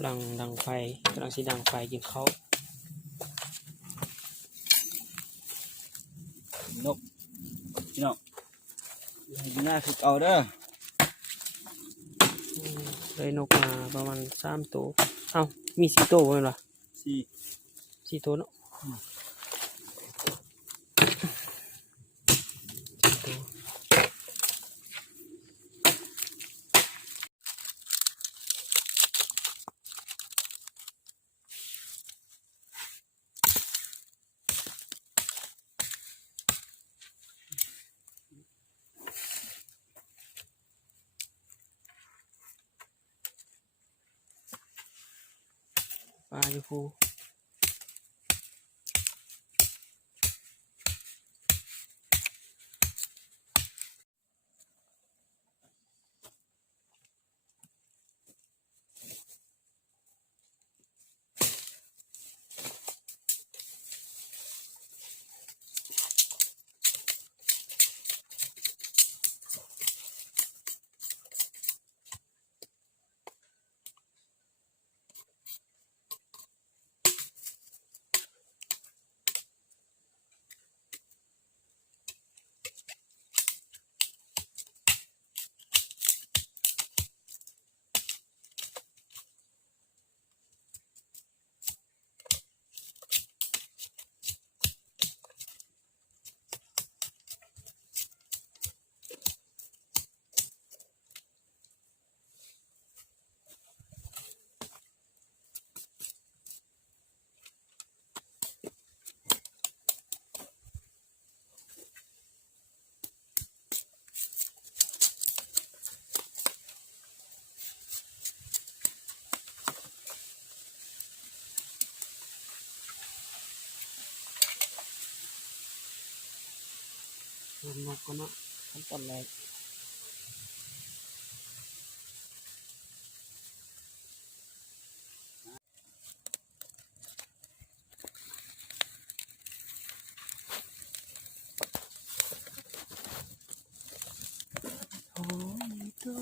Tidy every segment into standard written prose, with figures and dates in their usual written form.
ำลังดังไฟกำลังสิดังไฟกินข้าวนกพี่น้องหน้าคือเอาเด้อเลยนกมาประมาณ3 ตัวเอ้ามี4 ตัวเลยเหรอ4 ตัวเนาะปลาอยู่ภูนกก็เนาะขั้นตอนแรกโอ้ยตัว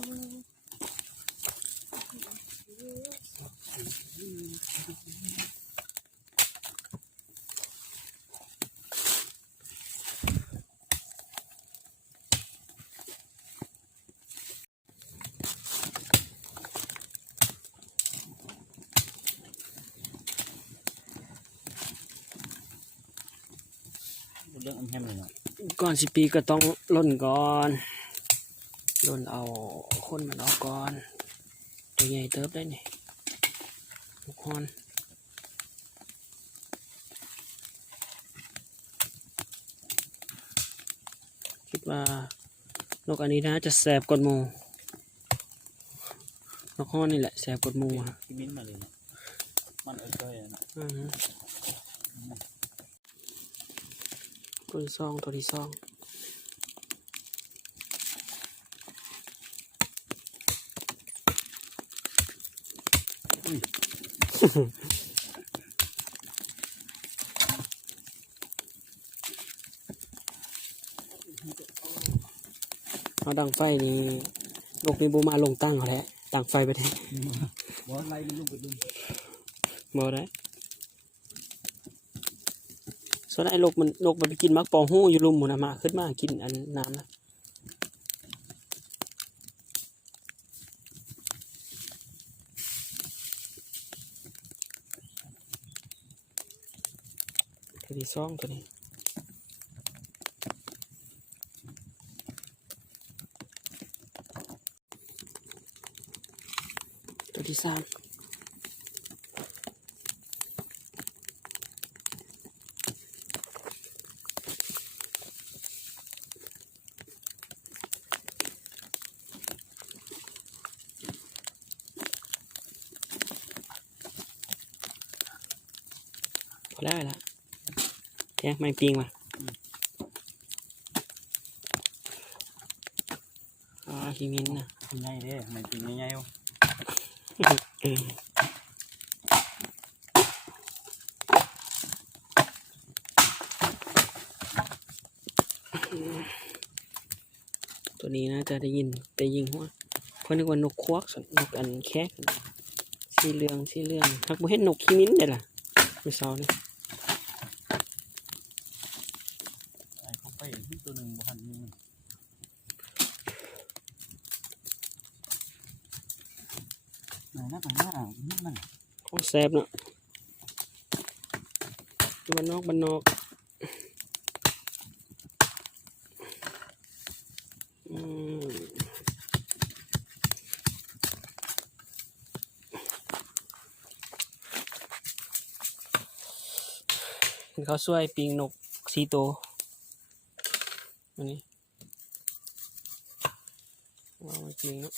เรื่องอันแฮมเลยเนาะก่อน10 ปีก็ต้องล่นก่อนล่นเอาคนมันออกก่อนตัวใหญ่เติบได้นี่ทุกคนคิดว่านกอันนี้นะจะแสบกว่าหมูนกฮ้อนนี่แหละแสบกว่าหมูฮะ ที่มิ้นมาเลยเนาะมันเอ้ยๆนะตัวที่สองเอาดังไฟนี่นกนี่บูมาลงตั้งเขาแล้วดังไฟไปแท้บ่ไล่มันลูกไปดูบ่ได้ส่วนไอ้นกมันไปกินมักปองหู้อยู่ลุมหมูนะมาขึ้นมากินอันน้ำนะตัวที่สองตัวนี้ตัวที่3พอแล้วละแค่ไม่ปิงมาขี้มินนะง่ายเด้มันเป็นง่ายๆตัวนี้นะจะได้ยินหัวเพราะนึกว่านกควักนกอันแคะ สีเหลืองหักบ่เห็นนกขี้มิ้นได้ล่ะมื้อเช้านี่ ไอ้เขาไปที่ตัวหนึ่งบ่ทันนี่มันไหนหน้านี่มัน ของแซ่บเนาะบ้านนอกอืมเขาช่วยปิงนก4 ตัวอันนี้วางไว้ปิงเนาะ